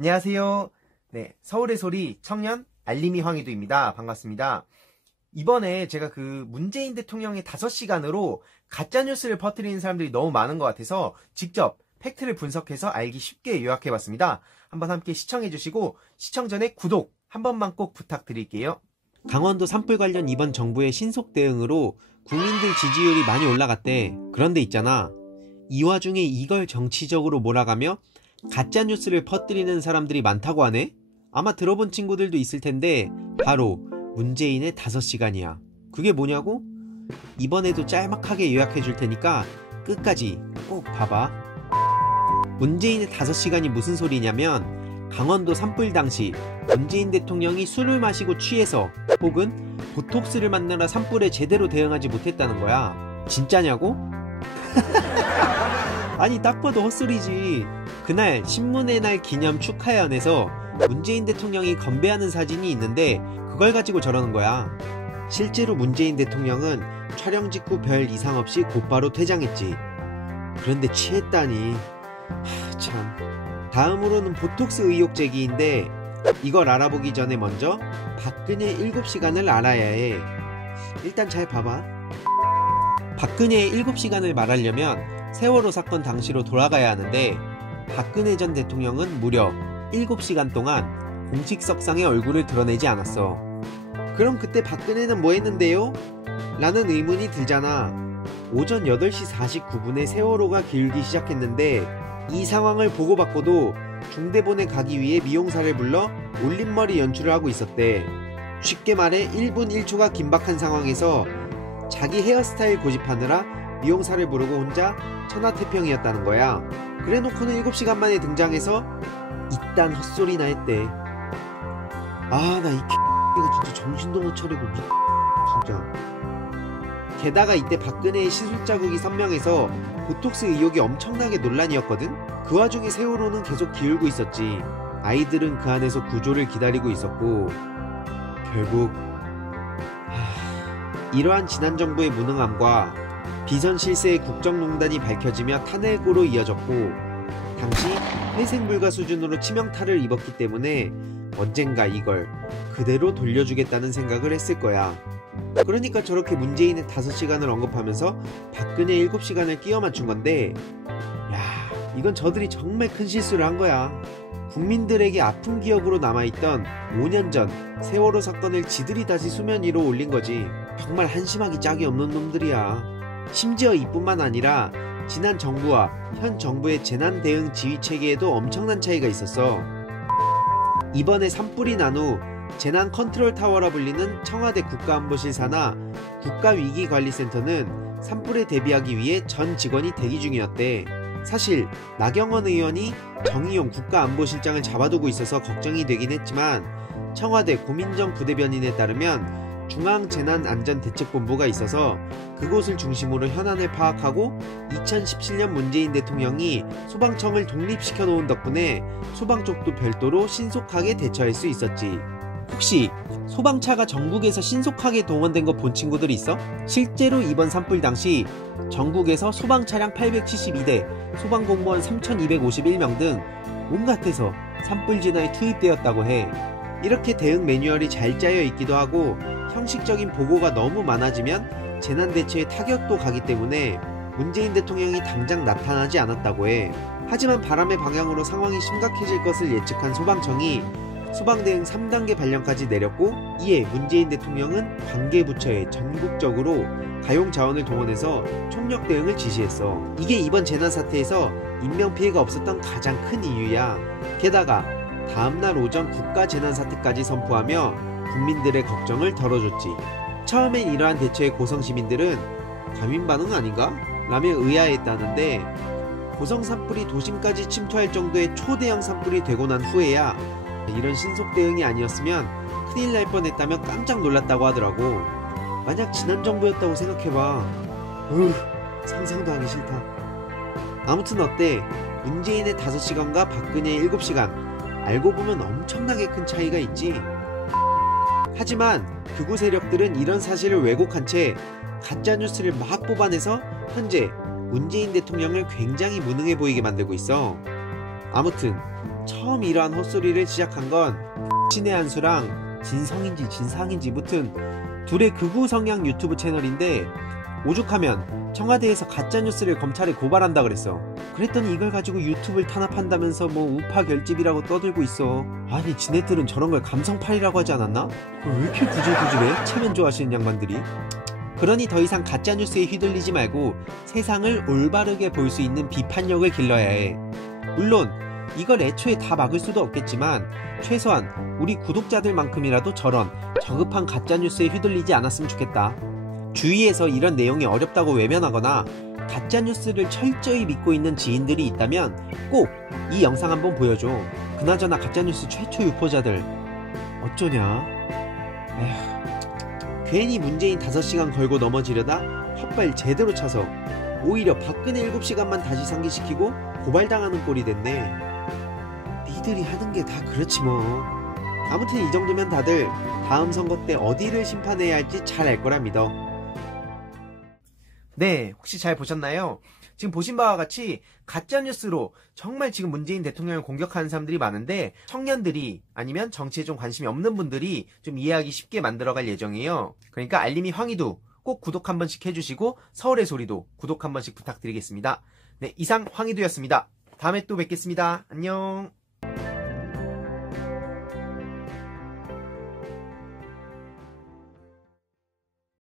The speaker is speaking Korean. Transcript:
안녕하세요. 네, 서울의 소리 청년 알림이 황희도입니다. 반갑습니다. 이번에 제가 문재인 대통령의 5시간으로 가짜뉴스를 퍼뜨리는 사람들이 너무 많은 것 같아서 직접 팩트를 분석해서 알기 쉽게 요약해봤습니다. 한번 함께 시청해주시고 시청 전에 구독 한 번만 꼭 부탁드릴게요. 강원도 산불 관련 이번 정부의 신속 대응으로 국민들 지지율이 많이 올라갔대. 그런데 있잖아, 이 와중에 이걸 정치적으로 몰아가며 가짜뉴스를 퍼뜨리는 사람들이 많다고 하네? 아마 들어본 친구들도 있을 텐데 바로 문재인의 5시간이야. 그게 뭐냐고? 이번에도 짤막하게 요약해 줄 테니까 끝까지 꼭 봐봐. 문재인의 5시간이 무슨 소리냐면, 강원도 산불 당시 문재인 대통령이 술을 마시고 취해서 혹은 보톡스를 맞느라 산불에 제대로 대응하지 못했다는 거야. 진짜냐고? 아니, 딱 봐도 헛소리지. 그날 신문의 날 기념 축하연에서 문재인 대통령이 건배하는 사진이 있는데 그걸 가지고 저러는 거야. 실제로 문재인 대통령은 촬영 직후 별 이상 없이 곧바로 퇴장했지. 그런데 취했다니. 참. 다음으로는 보톡스 의혹 제기인데, 이걸 알아보기 전에 먼저 박근혜 7시간을 알아야 해. 일단 잘 봐봐. 박근혜의 7시간을 말하려면 세월호 사건 당시로 돌아가야 하는데, 박근혜 전 대통령은 무려 7시간 동안 공식석상의 얼굴을 드러내지 않았어. 그럼 그때 박근혜는 뭐 했는데요? 라는 의문이 들잖아. 오전 8시 49분에 세월호가 기울기 시작했는데 이 상황을 보고받고도 중대본에 가기 위해 미용사를 불러 올림머리 연출을 하고 있었대. 쉽게 말해 1분 1초가 긴박한 상황에서 자기 헤어스타일 고집하느라 미용사를 부르고 혼자 천하태평이었다는 거야. 그래놓고는 7시간 만에 등장해서 이딴 헛소리나 했대. 나 이 이거 진짜 정신도 못 차리고 진짜. 게다가 이때 박근혜의 시술 자국이 선명해서 보톡스 의혹이 엄청나게 논란이었거든. 그 와중에 세월호는 계속 기울고 있었지. 아이들은 그 안에서 구조를 기다리고 있었고, 결국 이러한 지난 정부의 무능함과 비선 실세의 국정농단이 밝혀지며 탄핵으로 이어졌고, 당시 회생불가 수준으로 치명타를 입었기 때문에 언젠가 이걸 그대로 돌려주겠다는 생각을 했을 거야. 그러니까 저렇게 문재인의 5시간을 언급하면서 박근혜 7시간을 끼워 맞춘 건데, 이건 저들이 정말 큰 실수를 한 거야. 국민들에게 아픈 기억으로 남아있던 5년 전 세월호 사건을 지들이 다시 수면 위로 올린 거지. 정말 한심하기 짝이 없는 놈들이야. 심지어 이뿐만 아니라 지난 정부와 현 정부의 재난 대응 지휘 체계에도 엄청난 차이가 있었어. 이번에 산불이 난 후 재난 컨트롤 타워라 불리는 청와대 국가안보실 산하 국가위기관리센터는 산불에 대비하기 위해 전 직원이 대기 중이었대. 사실 나경원 의원이 정의용 국가안보실장을 잡아두고 있어서 걱정이 되긴 했지만, 청와대 고민정 부대변인에 따르면 중앙재난안전대책본부가 있어서 그곳을 중심으로 현안을 파악하고 2017년 문재인 대통령이 소방청을 독립시켜 놓은 덕분에 소방 쪽도 별도로 신속하게 대처할 수 있었지. 혹시 소방차가 전국에서 신속하게 동원된 거 본 친구들 있어? 실제로 이번 산불 당시 전국에서 소방차량 872대, 소방공무원 3251명 등 온갖에서 산불 진화에 투입되었다고 해. 이렇게 대응 매뉴얼이 잘 짜여 있기도 하고 형식적인 보고가 너무 많아지면 재난대처에 타격도 가기 때문에 문재인 대통령이 당장 나타나지 않았다고 해. 하지만 바람의 방향으로 상황이 심각해질 것을 예측한 소방청이 소방대응 3단계 발령까지 내렸고, 이에 문재인 대통령은 관계부처에 전국적으로 가용 자원을 동원해서 총력 대응을 지시했어. 이게 이번 재난사태에서 인명피해가 없었던 가장 큰 이유야. 게다가 다음날 오전 국가재난사태까지 선포하며 국민들의 걱정을 덜어줬지. 처음엔 이러한 대처에 고성시민들은 과민 반응 아닌가? 라며 의아했다는데, 고성 산불이 도심까지 침투할 정도의 초대형 산불이 되고 난 후에야 이런 신속 대응이 아니었으면 큰일 날 뻔했다며 깜짝 놀랐다고 하더라고. 만약 지난 정부였다고 생각해봐. 상상도 하기 싫다. 아무튼 어때? 문재인의 5시간과 박근혜의 7시간, 알고 보면 엄청나게 큰 차이가 있지. 하지만 극우 세력들은 이런 사실을 왜곡한 채 가짜뉴스를 막 뽑아내서 현재 문재인 대통령을 굉장히 무능해 보이게 만들고 있어. 아무튼 처음 이러한 헛소리를 시작한 건 신의 한수랑 진성인지 진상인지 무튼 둘의 극우 성향 유튜브 채널인데, 오죽하면 청와대에서 가짜뉴스를 검찰에 고발한다 그랬어. 그랬더니 이걸 가지고 유튜브를 탄압한다면서 뭐 우파 결집이라고 떠들고 있어. 아니 지네들은 저런 걸 감성팔이라고 하지 않았나? 왜 이렇게 구질구질해? 체면 좋아하시는 양반들이. 그러니 더 이상 가짜뉴스에 휘둘리지 말고 세상을 올바르게 볼 수 있는 비판력을 길러야 해. 물론 이걸 애초에 다 막을 수도 없겠지만 최소한 우리 구독자들만큼이라도 저런 저급한 가짜뉴스에 휘둘리지 않았으면 좋겠다. 주위에서 이런 내용이 어렵다고 외면하거나 가짜뉴스를 철저히 믿고 있는 지인들이 있다면 꼭 이 영상 한번 보여줘. 그나저나 가짜뉴스 최초 유포자들 어쩌냐? 에휴, 괜히 문재인 5시간 걸고 넘어지려다 헛발 제대로 차서 오히려 박근혜 7시간만 다시 상기시키고 고발당하는 꼴이 됐네. 니들이 하는 게 다 그렇지 뭐. 아무튼 이 정도면 다들 다음 선거 때 어디를 심판해야 할지 잘 알 거라 믿어. 네, 혹시 잘 보셨나요? 지금 보신 바와 같이 가짜뉴스로 정말 지금 문재인 대통령을 공격하는 사람들이 많은데, 청년들이 아니면 정치에 좀 관심이 없는 분들이 좀 이해하기 쉽게 만들어갈 예정이에요. 그러니까 알림이 황희도 꼭 구독 한 번씩 해주시고 서울의 소리도 구독 한 번씩 부탁드리겠습니다. 네, 이상 황희도였습니다. 다음에 또 뵙겠습니다. 안녕.